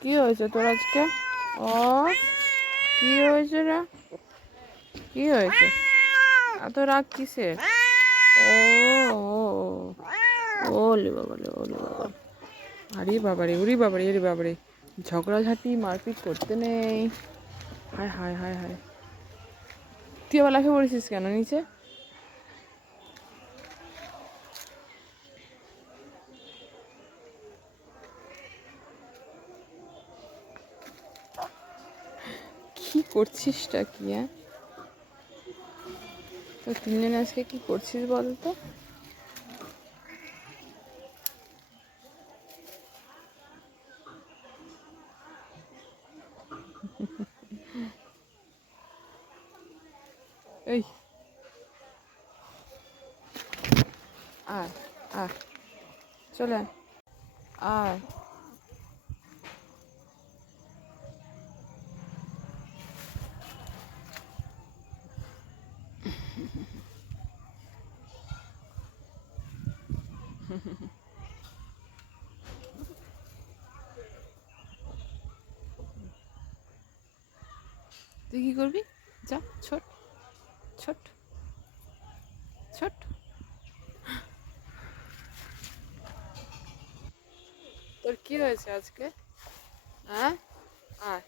কি হয়েছে তোর আজকে? ও কি হয়েছে রে? কি হয়েছে? এত রাগ কিসের? ও ওলে বাবারে, ওলে বাবা, আরে বাবারে, ওরে বাবারে, ওরে বাবারে, ঝগড়াঝাটি মারপিট করতে নেই। হায় হায় হায় হায়, তুই আবার লাফে পড়েছিস কেন নিচে? কি করছিসটা কি? হ্যাঁ, তো তিনজনে আজকে কি করছিস বল তো? এই আয় আয়, চলে আয় আয়। তুই কি করবি? যা, ছোট ছোট ছোট। তোর কি হয়েছে আজকে? হ্যাঁ, আয়